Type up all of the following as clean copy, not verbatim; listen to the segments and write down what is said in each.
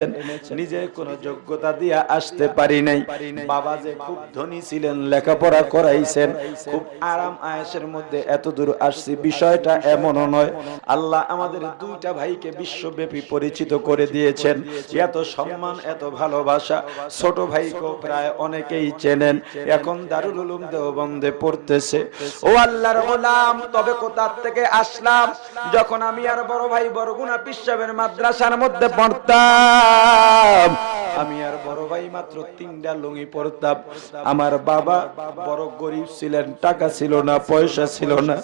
নিজের কোনো যোগ্যতা দিয়ে আসতে পারি নাই। বাবা যে খুব ধনী ছিলেন, লেখাপড়া করাইছেন, খুব আরাম আয়েশের মধ্যে এত দূর আসছি, বিষয়টা এমনও নয়। আল্লাহ আমাদের দুইটা ভাইকে বিশ্বব্যাপী পরিচিত করে দিয়েছেন, এত সম্মান, এত ভালোবাসা। ছোট ভাইকেও প্রায় অনেকেই চেনেন, এখন দারুল উলুম দেওবন্দে পড়তেছে। ও আল্লাহর গোলাম, তবে কোথা থেকে আসলাম? যখন আমি আর বড় ভাই বরগুনা পীর সাহেবের মাদ্রাসার মধ্যে পড়তাম, আমি আর বড় ভাই মাত্র 3টা লুঙ্গি পরতাম। আমার বাবা বড় গরিব ছিলেন, টাকা ছিল না, পয়সা ছিল না,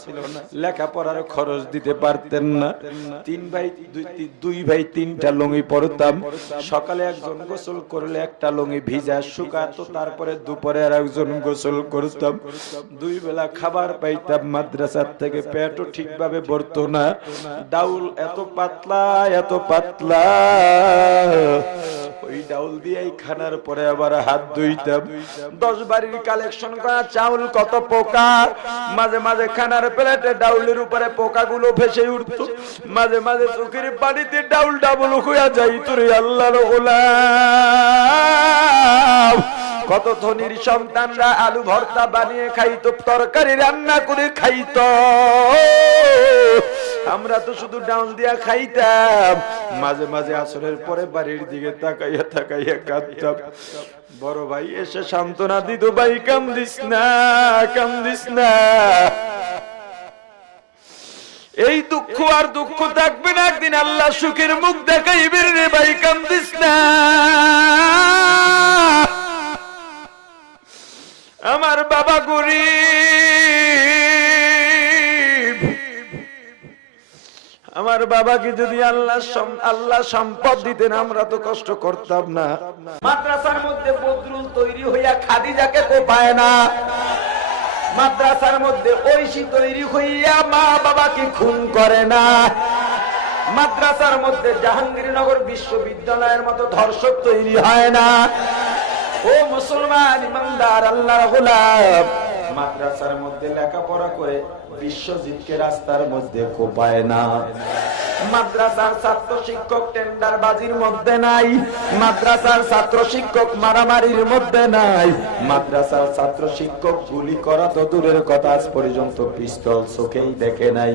লেখাপড়ার খরচ দিতে পারতেন না। দুই ভাই 3টা লুঙ্গি পরতাম। সকালে একজন গোসল করলে একটা লুঙ্গি ভিজা শুকাতো, তারপরে দুপুরে আর একজন গোসল করতাম। 2 বেলা খাবার পাইতাম মাদ্রাসার থেকে, পেটও ঠিকভাবে ভরতো না। ডাউল এত পাতলা, এত পাতলা, ওই ডাউল দিয়েই খানার পরে আবার হাত ধুইতাম। 10 বাড়ির কালেকশন করা চাউল, কত পোকা। মাঝে মাঝে খানার প্লেটে ডাউলের উপরে পোকাগুলো ভেসে উঠতো, মাঝে মাঝে চোখের পানিতে ডাউল ডাবল হইয়া যাইত রে আল্লাহর গোলাম। কত ধনীর সন্তানরা আলু ভর্তা বানিয়ে খাইতো, তরকারি রান্না করে খাইতো, আমরা তো শুধু ডাউল দিয়া খাইতাম। মাঝে মাঝে আসরের পরে বাড়ির দিকে তাকাইয়া তাকাইয়া কাঁদতাম। বড় ভাই এসে সান্ত্বনা দিত, ভাই কান্দিস না, কান্দিস না, এই দুঃখ আর দুঃখ থাকবে না, একদিন আল্লাহ সুখের মুখ দেখাইবেন রে ভাই, কান্দিস না। আমার বাবা গরিব, আমার বাবাকে যদি আল্লাহ সম্পদ দিতেন, আমরা তো কষ্ট করতাম না। মাদ্রাসার মধ্যে বদরুল তৈরি হইয়া খাদিজাকে তো পায় না, মাদ্রাসার মধ্যে ঐশী তৈরি হইয়া মা বাবাকে খুন করে না, মাদ্রাসার মধ্যে জাহাঙ্গীরনগর বিশ্ববিদ্যালয়ের মতো ধর্ষক তৈরি হয় না। ও মুসলমান ইমানদার আল্লাহর গোলাম, মাদ্রাসার মধ্যে লেখাপড়া করে বিশ্বজিৎকে রাস্তার মধ্যে কোপায় না, মাদ্রাসার ছাত্র শিক্ষক টেন্ডারবাজির মধ্যে নাই, মাদ্রাসার ছাত্র শিক্ষক মারামারির মধ্যে নাই, মাদ্রাসার ছাত্র শিক্ষক গুলি করা তো দূরের কথা, আজ পর্যন্ত পিস্তল চোখেই দেখে নাই।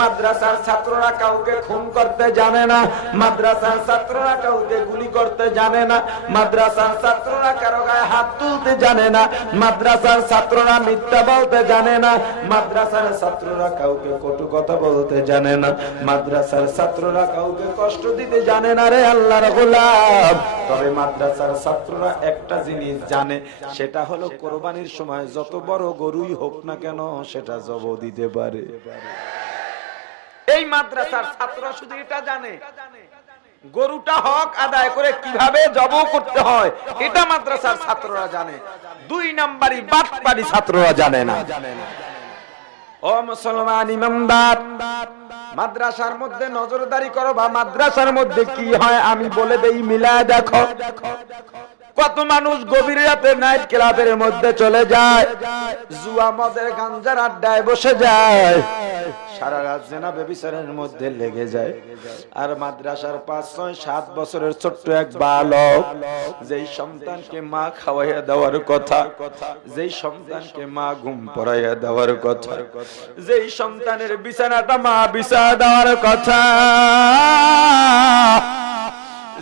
মাদ্রাসার ছাত্ররা কাউকে খুন করতে জানে না, মাদ্রাসার ছাত্ররা কাউকে গুলি করতে জানে না, মাদ্রাসার ছাত্ররা কারো গায়ে হাত তুলতে জানে না, মাদ্রাসার ছাত্ররা মিথ্যা বলতে জানে না, মাদ্রাসার ছাত্ররা কাউকে কটু কথা বলতে জানে না, মাদ্রাসার ছাত্ররা কাউকে কষ্ট দিতে জানে না রে আল্লাহর গোলাম। তবে মাদ্রাসার ছাত্ররা একটা জিনিস জানে, সেটা হলো কোরবানির সময় যত বড় গরুই হোক না কেন সেটা জব দিতে পারে। এই মাদ্রাসার ছাত্ররা শুধু এটা জানে, গরুটা হক আদায় করে কিভাবে জব করতে হয়, এটা মাদ্রাসার ছাত্ররা জানে। 2 নাম্বারি বাটপারি ছাত্ররা জানে না। ও মুসলমান ইমানদার, মাদ্রাসার মধ্যে নজরদারি করো, বা মাদ্রাসার মধ্যে কি হয় আমি বলে দেই, মিলায় দেখো। কত মানুষ গভীর রাতে নাইট ক্লাবের মধ্যে চলে যায়, জুয়া মদের গাঞ্জার আড্ডায় বসে যায়, সারা রাত জেনা ব্যভিচারের মধ্যে লেগে যায়। আর মাদ্রাসার 5, 6, 7 বছরের ছোট্ট এক বালক, যেই সন্তানকে মা খাওয়াইয়া দেওয়ার কথা, যেই সন্তানকে মা ঘুম পড়াইয়া দেওয়ার কথা, যেই সন্তানের বিছানাটা মা বিছায়া দেওয়ার কথা,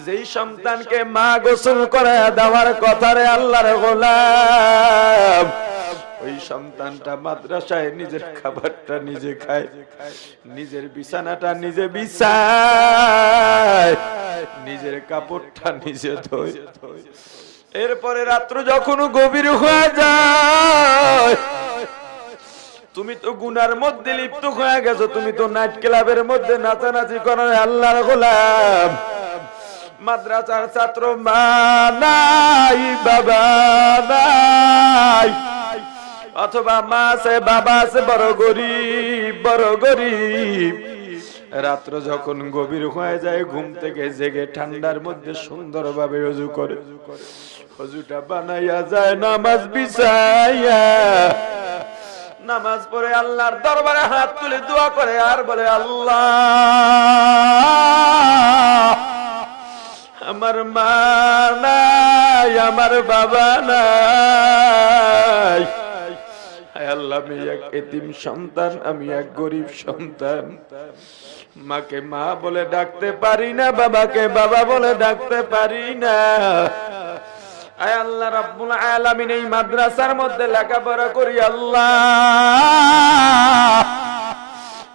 যেই সন্তানকে মা গোসল করাইয়া দেওয়ার কথা রে আল্লাহর গোলাম, ওই সন্তানটা মাদ্রাসায় নিজের খাবারটা নিজে খায়, নিজের বিছানাটা নিজে বিছায়, নিজের কাপড়টা নিজে ধোয়। এরপরে রাত্র যখন গভীর হয়ে যায়, তুমি তো গুনার মধ্যে লিপ্ত হয়ে গেছো, তুমি তো নাইট ক্লাবের মধ্যে নাচানাচি করো আল্লাহর গোলাম। মাদ্রাসার ছাত্র মা নাই, বাবা নাই, অথবা মা আছে বাবা আছে, বড় গরিব, বড় গরিব। রাত্র যখন গভীর হয়ে যায়, ঘুম থেকে জেগে ঠান্ডার মধ্যে সুন্দরভাবে ওযু করে, ওযুটা বানাইয়া যায় নামাজ বিছাইয়া, নামাজ পড়ে আল্লাহর দরবারে হাত তুলে দোয়া করে আর বলে, আল্লাহ আমার মা নাই, আমার বাবা নাই। হায় আল্লাহ, আমি এক এতিম সন্তান, আমি এক গরিব সন্তান। মাকে মা বলে ডাকতে পারি না, বাবাকে বাবা বলে ডাকতে পারি না। আয় আল্লাহ রাব্বুল আলামিন, এই মাদ্রাসার মধ্যে লেখাপড়া করি আল্লাহ,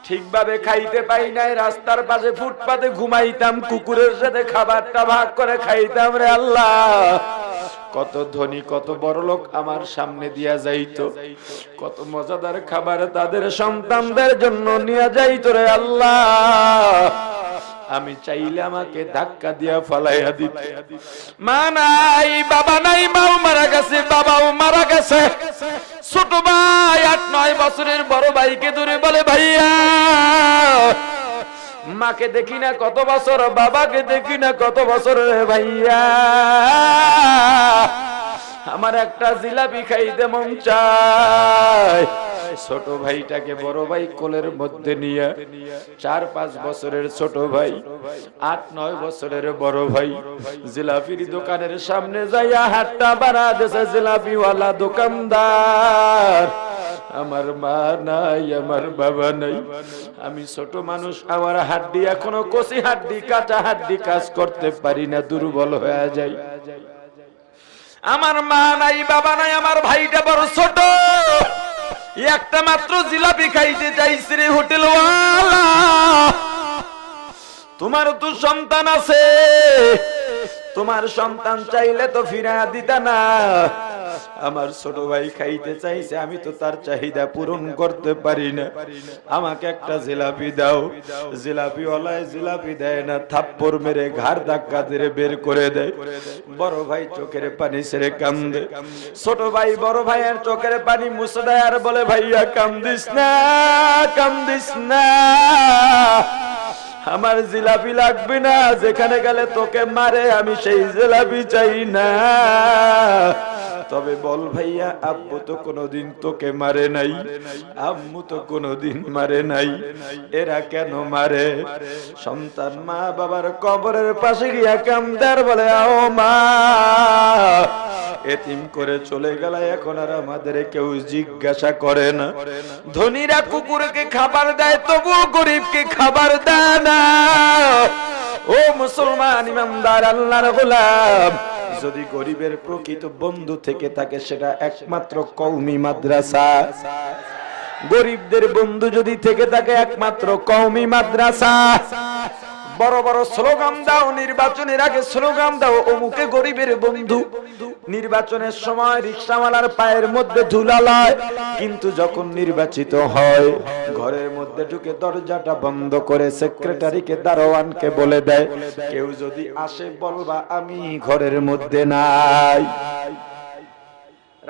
ঠিকভাবে খাইতে পাই নাই। রাস্তার পাশে ফুটপাতে ঘুমাইতাম, কুকুরের সাথে খাবারটা ভাগ করে খাইতাম রে আল্লাহ। কত ধনী কত বড় লোক আমার সামনে দিয়া যাইতো, কত মজাদার খাবার তাদের সন্তানদের জন্য নিয়ে যাইতো রে আল্লাহ। আমি চাইলে আমাকে ধাক্কা দিয়া ফালাইয়া দিত। মা নাই, বাবা নাই, মাও মারা গেছে, বাবাও মারা গেছে। ছোট ভাই 8-9 বছরের বড় ভাইকে ধরে বলে, ভাইয়া মাকে দেখি না কত বছর, বাবাকে দেখি না কত বছর রে ভাইয়া, আমার একটা জিলাপি খাইতে মন চায়। ছোট ভাইটাকে বড় ভাই কোলের মধ্যে নিয়ে, 4-5 বছরের ছোট ভাই, 8-9 বছরের বড় ভাই জিলাপির দোকানের সামনে যাইয়া হাতটা বাড়া দিয়েছে জিলাপিওয়ালা দোকানদার। আমার মা নাই, আমার বাবা নাই, আমি ছোট মানুষ, আমার হাড্ডি এখনো কচি হাড্ডি, কাঁচা হাড্ডি, কাজ করতে পারি না, দুর্বল হয়ে যাই। আমার মা নাই, বাবা নাই, আমার ভাইটা বড় ছোট, একটা মাত্র জিলাপি খাইতে চাইছে রে হোটেলওয়ালা। তোমার তো সন্তান আছে, তোমার সন্তান চাইলে তো ফিরা দিতা না। আমার ছোট ভাই খাইতে চাইছে, আমি তো তার চাহিদা পূরণ করতে পারি না, আমাকে একটা জিলাপি দাও। জিলাপিওয়ালায় জিলাপি দেয় না, থাপ্পড় মেরে ঘাড় ধাক্কা দিয়ে বের করে দেয়। বড় ভাই চোখের পানি ছেড়ে কান্দে, ছোট ভাই বড় ভাইয়ের চোখের পানি মুছে দেয় আর বলে, ভাইয়া কান্দিস না, কান্দিস না, আমার জিলাপি লাগবে না, যেখানে গেলে তোকে মারে আমি সেই জিলাপি চাই না। তবে বল ভাইয়া, আব্বু তো কোনোদিন তোকে মারে নাই, আম্মু তো কোনোদিন মারে নাই, এরা কেন মারে? সন্তান মা বাবার কবরের পাশে গিয়া কান্দার বলে, আও মা, এতিম করে চলে গেল, এখন আর আমাদের কেউ জিজ্ঞাসা করে না। ধনীরা কুকুরকে খাবার দেয়, তবুও গরিবকে খাবার দেয় না। ও মুসলমান ইমানদার আল্লাহর গোলাম, যদি গরিবের প্রকৃত বন্ধু থেকে থাকে সেটা একমাত্র কওমি মাদ্রাসা। গরিবদের বন্ধু যদি থেকে থাকে একমাত্র কওমি মাদ্রাসা। বড় বড় স্লোগান দাও, নির্বাচনের আগে স্লোগান দাও, অমুকে গরিবের বন্ধু। নির্বাচনের সময় রিকশাওয়ালার পায়ের মধ্যে ধুলা লয়, কিন্তু যখন নির্বাচিত হয় ঘরের মধ্যে ঢুকে দরজাটা বন্ধ করে সেক্রেটারিকে, দারোয়ানকে বলে দেয়, কেউ যদি আসে বলবা আমি ঘরের মধ্যে নাই।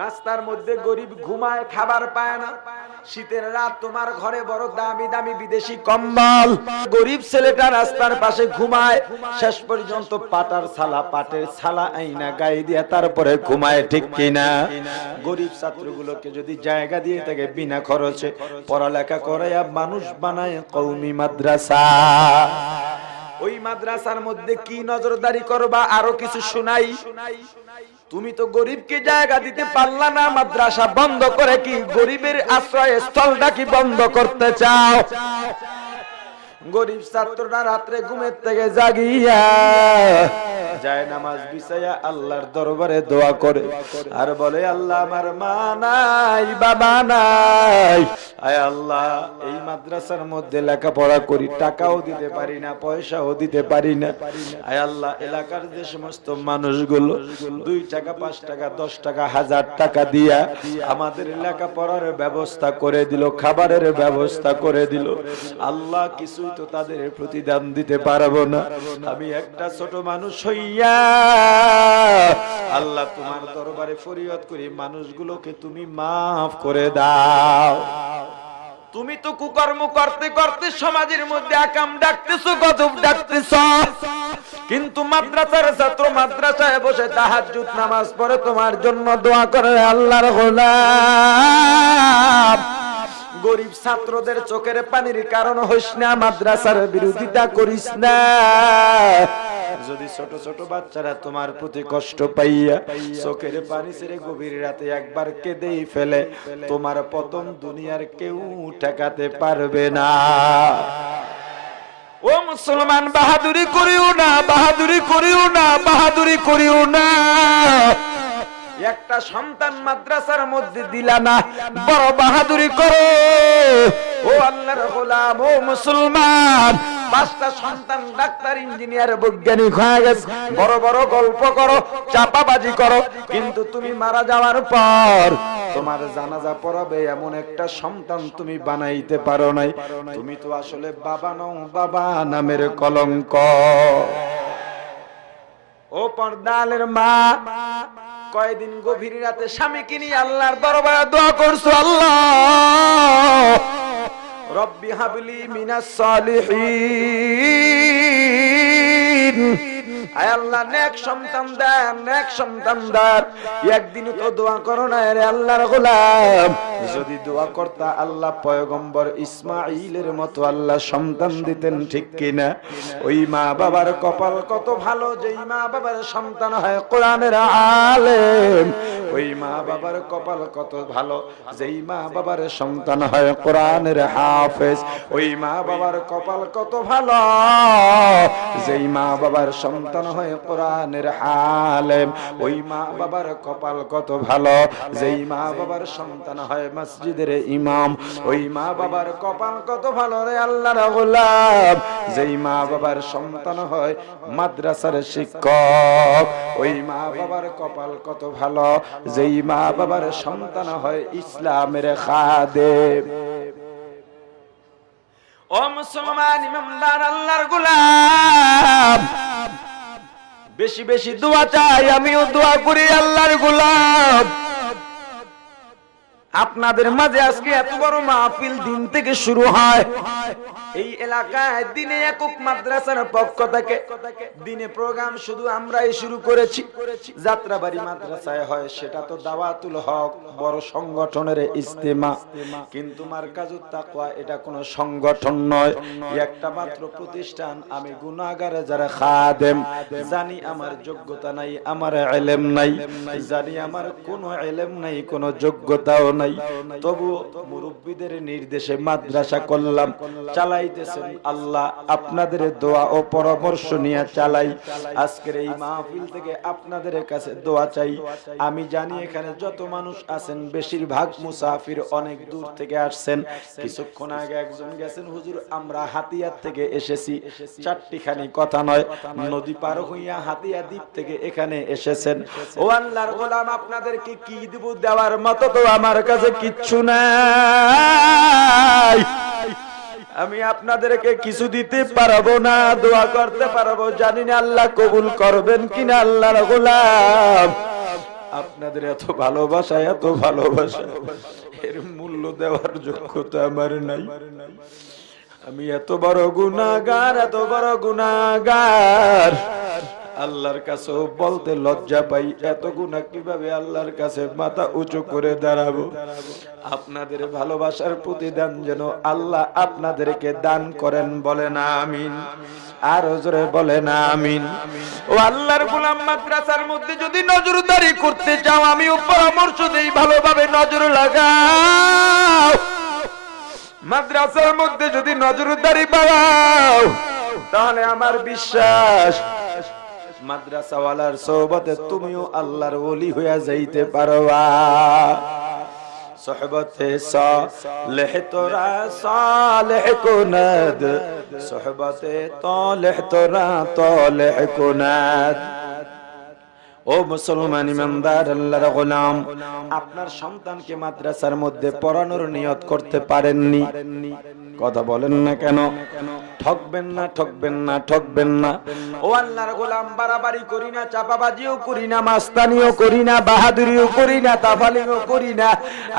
রাস্তার মধ্যে গরিব ঘুমায়, খাবার পায় না। শীতের রাত, তোমার ঘরে বড় দামি দামি বিদেশি কম্বল, গরিব ছেলেটা রাস্তার পাশে ঘুমায়, শেষ পর্যন্ত পাটার ছালা, পাটের ছালা আইনা গায়ে দিয়া তারপরে ঘুমায়, ঠিক কিনা? গরিব ছাত্রগুলোকে যদি জায়গা দিয়ে থাকে বিনা খরচে পড়ালেখা করাইয়া মানুষ বানায় কওমি মাদ্রাসা। ওই মাদ্রাসার মধ্যে কি নজরদারি করবা আরো কিছু শুনাই। তুমি তো গরিবকে জায়গা দিতে পারলা না, মাদ্রাসা বন্ধ করে কি গরিবের আশ্রয় স্থলটা কি বন্ধ করতে চাও? গরিব ছাত্ররা রাত্রে ঘুমের থেকে জাগিয়া যায় নামাজ বিছাইয়া আল্লাহর দরবারে দোয়া করে আর বলে, আল্লাহ আমার মা নাই, বাবা নাই, আয় আল্লাহ এই মাদ্রাসার মধ্যে লেখাপড়া করি, টাকাও দিতে পারি না, পয়সাও দিতে পারি না। আয় আল্লাহ এলাকার যে সমস্ত মানুষগুলো 2 টাকা 5 টাকা 10 টাকা 1000 টাকা দিয়া আমাদের লেখাপড়ার ব্যবস্থা করে দিল, খাবারের ব্যবস্থা করে দিল, আল্লাহ কিছু তো তাদের প্রতিদান দিতে পারবো না। আমি একটা ছোট মানুষ হইয়া আল্লাহ তোমার দরবারে ফরিয়াদ করি, মানুষগুলোকে তুমি মাফ করে দাও। তুমি তো কুকর্ম করতে করতে সমাজের মধ্যে আকাম ডাকতেছো, গজব ডাকতেছো, কিন্তু মাদ্রাসার ছাত্র মাদ্রাসায় বসে তাহাজ্জুদ নামাজ পড়ে তোমার জন্য দোয়া করে আল্লাহর গোলাম। গরিব ছাত্রদের চোখের পানির কারণ হইস না, মাদ্রাসার বিরোধিতা করিস না। যদি ছোট ছোট বাচ্চারা তোমার প্রতি কষ্ট পাইয়া চোখের পানি ছেড়ে গভীর রাতে একবার কেঁদেই ফেলে, তোমার পতন দুনিয়ার কেউ ঠেকাতে পারবে না। ও মুসলমান, বাহাদুরি করিও না, বাহাদুরি করিও না, বাহাদুরি করিও না। একটা সন্তান মাদ্রাসার মধ্যে দিলা না, বড় বাহাদুরি করো। ও আল্লাহর গোলাম, ও মুসলমান, 5টা সন্তান ডাক্তার, ইঞ্জিনিয়ার, বৈজ্ঞানিক হয়ে গেছে, বড় বড় গল্প করো, চাপাবাজি করো, কিন্তু তুমি মারা যাওয়ার পর তোমার জানাজা পড়াবে এমন একটা সন্তান তুমি বানাইতে পারো নাই। তুমি তো আসলে বাবা নও, বাবা নামের কলঙ্ক। ও পর্দালের মা, কয়দিন গভীর রাতে স্বামীকে নিয়ে আল্লাহর দরবারে দোয়া করছো, আল্লাহ রব্বি হাবলি মিনাস সালিহিন, আয় আল্লাহ নেক সন্তান দেন, নেক সন্তান দেন। একদিন তো দোয়া করো না রে আল্লাহর গোলাম। যদি দোয়া করতা আল্লাহ পয়গম্বর ইসমাঈলের মতো আল্লাহ সন্তান দিতেন, ঠিক কিনা? ওই মা বাবার কপাল কত ভালো, যেই মা বাবার সন্তান হয় কোরআনের আলেম। ওই মা বাবার কপাল কত ভালো, যেই মা বাবার সন্তান হয় কোরআনের হাফেজ। ওই মা বাবার কপাল কত ভালো, যেই মা বাবার সন্তান হয় কোরআনের আলেম। ওই মা বাবার কপাল কত ভালো, যেই মা বাবার সন্তান হয় মসজিদের ইমাম। ওই মা বাবার কপাল কত ভালো রে আল্লাহর গোলাম, যেই মা বাবার সন্তান হয় মাদ্রাসার শিক্ষক। ওই মা বাবার কপাল কত ভালো, যেই মা বাবার সন্তান হয় ইসলামের খাদেম। ও মুসলমান ইমানদার আল্লাহর গোলাম, বেশি বেশি দোয়া চাই, আমিও দোয়া করি আল্লাহর গোলাম। আপনাদের মাঝে আজকে এত বড় মাহফিল দিন থেকে শুরু হয়। এই এলাকায় দিনে একক মাদ্রাসার পক্ষ থেকে দিনে প্রোগ্রাম শুধু আমরাই শুরু করেছি। যাত্রাবাড়ি মাদ্রাসায় হয় সেটা তো দাওয়াতুল হক, বড় সংগঠনের ইজতেমা, কিন্তু মারকাজুত তাকওয়া এটা কোনো সংগঠন নয়, একটা মাত্র প্রতিষ্ঠান। আমি গুনাহগার যারা খাদেম, জানি আমার যোগ্যতা নাই, আমার ইলম নাই, জানি আমার কোনো ইলম নাই, কোনো যোগ্যতাও নাই, তবু মুরব্বিদের নির্দেশে মাদ্রাসা করলাম, চালাইতেছেন আল্লাহ। আপনাদের দোয়া ও পরামর্শ নিয়ে চালাই। আজকের এই মাহফিল থেকে আপনাদের কাছে দোয়া চাই। আমি জানি এখানে যত মানুষ আছেন বেশিরভাগ মুসাফির, অনেক দূর থেকে আসছেন। কিছুক্ষণ আগে একজন গেছেন, হুজুর আমরা হাতিয়ার থেকে এসেছি, 4টিখানি কথা নয়, নদী পার হইয়া হাতিয়া দ্বীপ থেকে এখানে এসেছেন। ও আল্লাহর গোলাম, আপনাদেরকে কি দিব, দেওয়ার মতো তো আমার কাছে কিচ্ছু নাই। আমি আপনাদেরকে কিছু দিতে পারবো না, দোয়া করতে পারবো, জানি না আল্লাহ কবুল করবেন কিনা। আল্লাহর গোলাম, আপনাদের এত ভালোবাসা, এত ভালোবাসা, এর মূল্য দেওয়ার যোগ্যতা আমার নাই। আমি এত বড় গুনাহগার, এত বড় গুনাহগার, আল্লাহর কাছে বলতে লজ্জা পাই। এত গুনাহ কিভাবে আল্লাহর কাছে মাথা উঁচু করে দাঁড়াবো? আপনাদের ভালোবাসার প্রতিদান যেন আল্লাহ আপনাদেরকে দান করেন, বলেন আমিন। আর জোরে বলেন আমিন। ও আল্লাহর গোলাম, মাদ্রাসার মধ্যে যদি নজরদারি করতে চাও, আমিও পরামর্শ দেই, ভালোভাবে নজর লাগাও। মাদ্রাসার মধ্যে যদি নজরদারি বাড়াও, তাহলে আমার বিশ্বাস মাদ্রাসাওয়ালার সোহবতে তুমিও আল্লাহর ওলি হয়ে যাইতে পারবা। সোহবতে সালেহ তোরা সালেহ কুনাদ, সোহবতে তালেহ তোরা তালেহ কুনাদ। ও মুসলমান ইমানদার আল্লাহর গোলাম, আপনার সন্তানকে মাদ্রাসার মধ্যে পড়ানোর নিয়ত করতে পারেননি, কথা বলেন না কেন? ঠকবেন না, ঠকবেন না, ঠকবেন না। ও আল্লাহর গোলাম, বাড়াবাড়ি করি না, চাপাবাজিও করি না, মাস্তানিও করি না, বাহাদুরিও করি না, তাফালিও করি না।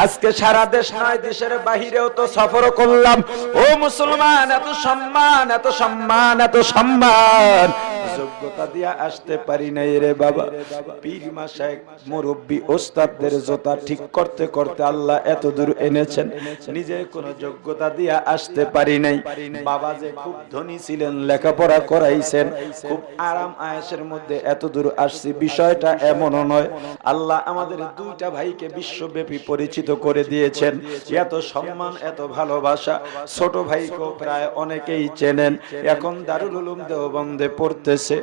আজকে সারা দেশ নয়, দেশের বাহিরেও তো সফর করলাম। ও মুসলমান, এত সম্মান, এত সম্মান, এত সম্মান, যোগ্য যোগ্যতা দিয়া আসতে পারি নাই রে বাবা। পীর মাশায়েখ মুরব্বি ওস্তাদদের জোতা ঠিক করতে করতে আল্লাহ এত দূর এনেছেন, নিজে কোনো যোগ্যতা দিয়া আসতে পারি নাই। বাবা যে খুব ধনী ছিলেন, লেখাপড়া করাইছেন, খুব আরাম আয়েশের মধ্যে এত দূর আসছি, বিষয়টা এমনও নয়। আল্লাহ আমাদের দুইটা ভাইকে বিশ্বব্যাপী পরিচিত করে দিয়েছেন, এত সম্মান, এত ভালোবাসা। ছোট ভাইকেও প্রায় অনেকেই চেনেন, এখন দারুল উলুম দেওবন্দে পড়তেছে।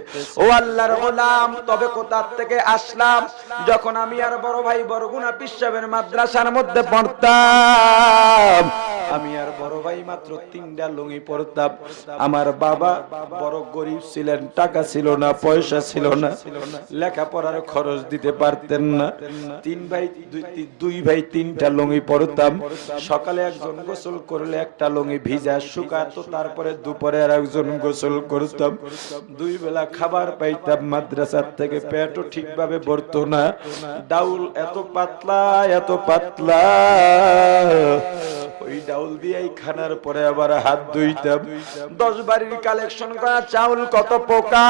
ও আল্লাহর গোলাম, তবে কোথা থেকে আসলাম? যখন আমি আর বড় ভাই বরগুনা পীর সাহেবের মাদ্রাসার মধ্যে পড়তাম, আমি আর বড় ভাই মাত্র 3টা লুঙ্গি পরতাম। আমার বাবা বড় গরিব ছিলেন, টাকা ছিল না, পয়সা ছিল না, লেখাপড়ার খরচ দিতে পারতেন না। দুই ভাই 3টা লুঙ্গি পরতাম। সকালে একজন গোসল করলে একটা লুঙ্গি ভিজা শুকাতো, তারপরে দুপুরে আর একজন গোসল করতাম। 2 বেলা খাবার পাইতাম মাদ্রাসার থেকে, পেটও ঠিকভাবে ভরতো না। ডাউল এত পাতলা, এত পাতলা, ওই ডাউল দিয়েই খানার পরে আবার হাত ধুইতাম। 10 বাড়ির কালেকশন করা চাউল, কত পোকা।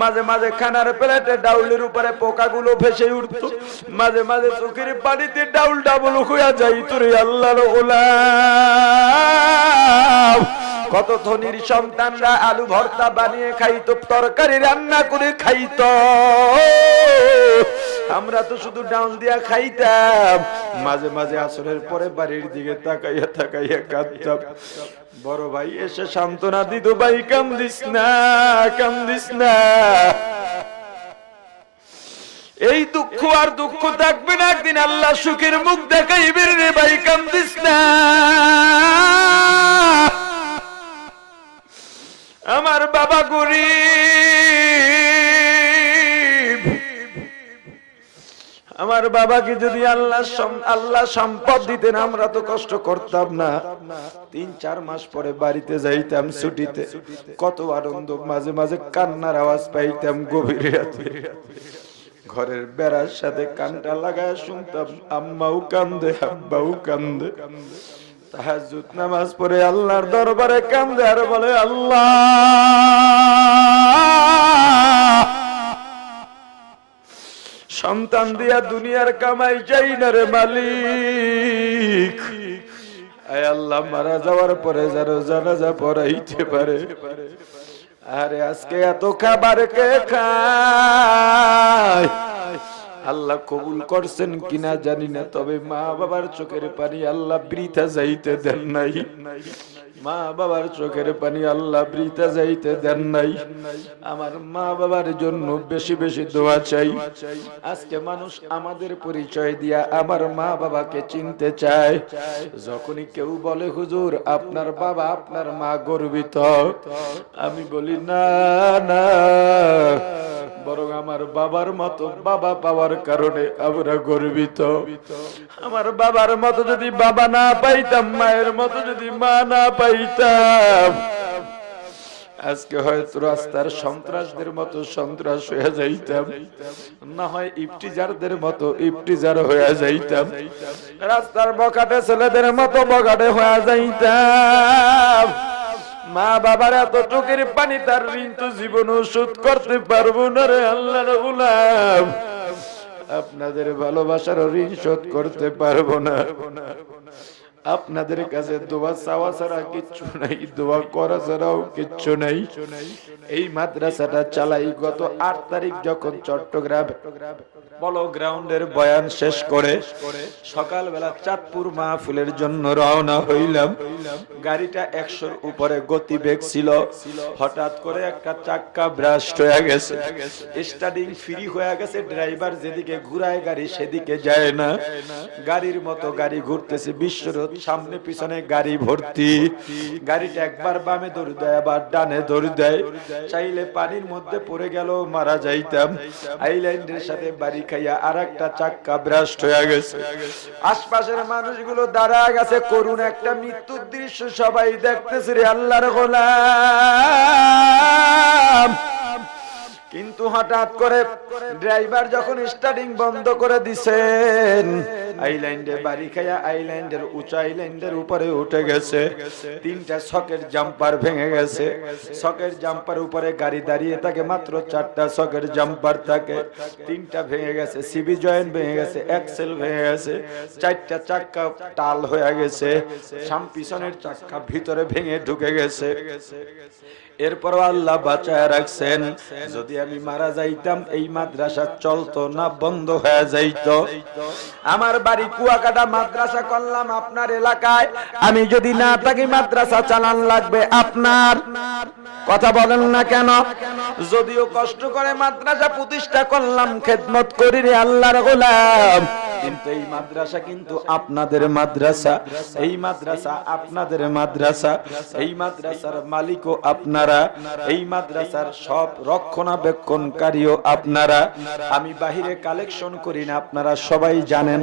মাঝে মাঝে খানার প্লেটে ডাউলের উপরে পোকাগুলো ভেসে উঠতো, মাঝে মাঝে চোখের পানিতে ডাউল ডাবল হইয়া যাইতো রে আল্লাহর গোলাম। কত ধনীর সন্তানরা আলু ভর্তা বানিয়ে খাইতো, তরকারি রান্না করে খাইতো, আমরা তো শুধু ডাউল দিয়া খাইতাম। মাঝে মাঝে আসরের পরে বাড়ির দিকে তাকাইয়া তাকাইয়া কাঁদতাম। বড় ভাই এসে সান্ত্বনা দিত, ভাই কান্দিস না, কান্দিস না, এই দুঃখ আর দুঃখ থাকবে না, একদিন আল্লাহ সুখের মুখ দেখাইবেন রে ভাই, কান্দিস না। আমার বাবা গরিব, আমার বাবাকে যদি আল্লাহ সম্পদ দিতেন, আমরা তো কষ্ট করতাম না। 3-4 মাস পরে বাড়িতে যাইতাম ছুটিতে, কত আনন্দ, মাঝে মাঝে কান্নার আওয়াজ পাইতাম গভীর রাতে। ঘরের বেড়ার সাথে কানটা লাগায় শুনতাম, আম্মাও কান্দে, আব্বাও কান্দে। তাহাজ্জুদ নামাজ পড়ে আল্লাহর দরবারে কান্দে আর বলে, আল্লাহ সন্তান দিয়া দুনিয়ার কামাই চাই না রে মালিক, আয় আল্লাহ মারা যাওয়ার পরে যারা জানাজা পড়াইতে পারে। আরে আজকে এত খাবার কে খায়? আল্লাহ কবুল করছেন কিনা জানি না, তবে মা বাবার চোখের পানি আল্লাহ বৃথা যাইতে দেন নাই। মা বাবার চোখের পানি আল্লাহ বৃথা যাইতে দেন নাই। আমার মা বাবার জন্য বেশি বেশি দোয়া চাই। আজকে মানুষ আমাদের পরিচয় দিয়া আমার মা বাবাকে চিনতে চায়। যখনই কেউ বলে হুজুর আপনার বাবা আপনার মা গর্বিত, আমি বলি না না, বরং আমার বাবার মতো বাবা পাওয়ার কারণে আমরা গর্বিত। আমার বাবার মতো যদি বাবা না পাইতাম, মায়ের মতো যদি মা না পাইতাম, আজকে হয়তো রাস্তার সন্ত্রাসদের মতো সন্ত্রাস হয়ে যাইতাম, না হয় ইফতিজারদের মতো ইফতিজার হয়ে যাইতাম, রাস্তার বকাটে ছেলেদের মতো বকাটে হয়ে যাইতাম। মা বাবার এত চোখের পানি, তার ঋণ তো জীবনও শোধ করতে পারবো না রে আল্লাহর গোলাম। আপনাদের ভালোবাসার ঋণ শোধ করতে পারবো না। আপনাদের কাছে দোয়া চাওয়া ছাড়া কিচ্ছু নাই, দোয়া করা ছাড়াও কিচ্ছু নাই। এই মাদ্রাসাটা চালাই গত 8 তারিখ যখন চট্টগ্রাম পলো গ্রাউন্ডের বয়ান শেষ করে সকালবেলা চাঁদপুর মাহফিলের জন্য রওনা হইলাম। গাড়িটা 100-র উপরে গতিবেগ ছিল। হঠাৎ করে একটা চাক্কা ব্রাস্ট হয়ে গেছে, স্টার্টিং ফ্রি হয়ে গেছে, ড্রাইভার যেদিকে ঘুরায় গাড়ি সেদিকে যায় না। গাড়ির মতো গাড়ি ঘুরতেছে বিশ্বরোধ, সামনে পিছনে গাড়ি ভর্তি। গাড়িটা একবার বামে দৌড় দেয়, আবার ডানে দৌড় দেয়। চাইলে পানির মধ্যে পড়ে গেল মারা যাইতাম। আইল্যান্ডের সাথে বাড়ি খাইয়া আর একটা চাক্কা ব্রাস্ট হয়ে গেছে। আশপাশের মানুষগুলো দাঁড়ায় গেছে, করুণ একটা মৃত্যুর দৃশ্য সবাই দেখতেছে রে আল্লাহর গোলাম। কিন্তু হঠাৎ করে ড্রাইভার যখন স্টার্টিং বন্ধ করে দিছেন, আইল্যান্ডে বাড়ি খায়া আইল্যান্ডের উঁচু আইল্যান্ডের উপরে উঠে গেছে। 3টা সকের জাম্পার ভেঙে গেছে। সকের জাম্পার উপরে গাড়ি দাঁড়িয়ে থাকে, মাত্র 4টা সকের জাম্পার থাকে। 3টা ভেঙে গেছে, সিবি জয়েন্ট ভেঙে গেছে, এক্সেল ভেঙে গেছে, 4টা চাক্কা টাল হয়ে গেছে, পিছনের চাক্কা ভিতরে ভেঙে ঢুকে গেছে। এরপর আল্লাহ বাঁচায় রাখছেন। যদি আমি মারা যাইতাম এই মাদ্রাসা চলতো না, বন্ধ হয়ে যাইতো। আমার বাড়ি কুয়াকাটা, মাদ্রাসা করলাম আপনার এলাকায়। আমি যদি না থাকি মাদ্রাসা চালান লাগবে আপনার। কথা বলেন না কেন? যদিও কষ্ট করে মাদ্রাসা প্রতিষ্ঠা করলাম, খেদমত করি রে আল্লাহর গোলাম, কিন্তু এই মাদ্রাসা কিন্তু আপনাদের মাদ্রাসা। এই মাদ্রাসা আপনাদের মাদ্রাসা। এই মাদ্রাসার মালিকও আপনারা, এই মাদ্রাসার সব রক্ষণাবেক্ষণকারীও আপনারা। আমি বাহিরে কালেকশন করি না, আপনারা সবাই জানেন।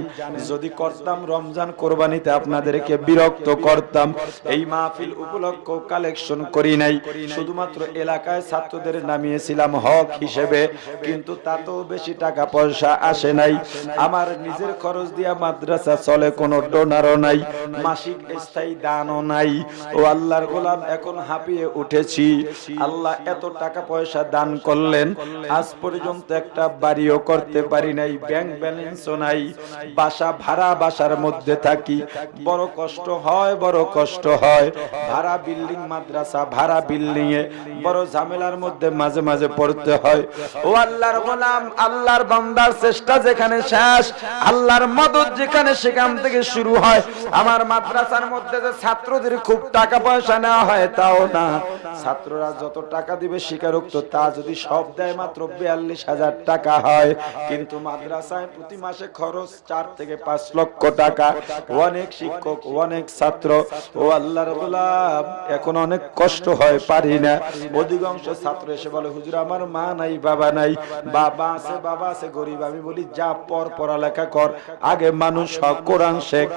যদি করতাম রমজান কোরবানিতে আপনাদেরকে বিরক্ত করতাম। এই মাহফিল উপলক্ষ কালেকশন করি নাই, শুধুমাত্র এলাকায় ছাত্রদের নামিয়েছিলাম হক হিসেবে, কিন্তু তাতেও বেশি টাকা পয়সা আসে নাই। আমার নিজের খরচ দিয়া মাদ্রাসা চলে, কোনো ডোনারও নাই, মাসিক স্থায়ী দানও নাই। ও আল্লাহর গোলাম, এখন হাঁপিয়ে উঠেছি। আল্লাহ এত টাকা পয়সা দান করলেন, আজ পর্যন্ত একটা বাড়িও করতে পারি নাই, ব্যাংক ব্যালেন্সও নাই, বাসা ভাড়া, বাসার মধ্যে থাকি। বড় কষ্ট হয়, বড় কষ্ট হয়। ভাড়া বিল্ডিং মাদ্রাসা, ভাড়া বিল্ডিং এ বড় ঝামেলার মধ্যে মাঝে মাঝে পড়তে হয়। ও আল্লাহর গোলাম, আল্লাহর বান্দার চেষ্টা যেখানে শেষ, আল্লাহর মদদ যেখানে, সেখান থেকে শুরু হয়। আমার মাদ্রাসার মধ্যে যে ছাত্রদের খুব টাকা পয়সা নেওয়া হয় তাও না। ছাত্ররা যত টাকা দিবে স্বীকারোক্ত, তা যদি সব দেয় মাত্র 42,000 টাকা হয়। কিন্তু মাদ্রাসায় প্রতি মাসে খরচ 4 থেকে 5 লক্ষ টাকা। অনেক শিক্ষক, অনেক ছাত্র। ও আল্লাহর গোলাম, এখন অনেক কষ্ট হয়, পারি না। অধিকাংশ ছাত্র এসে বলে, হুজুর আমার মা নাই, বাবা নাই। বাবা আছে, বাবা আছে, গরিব। আমি বলি, যা পড়ালেখা কর, আগে মানুষ হক, কোরআন শেখ।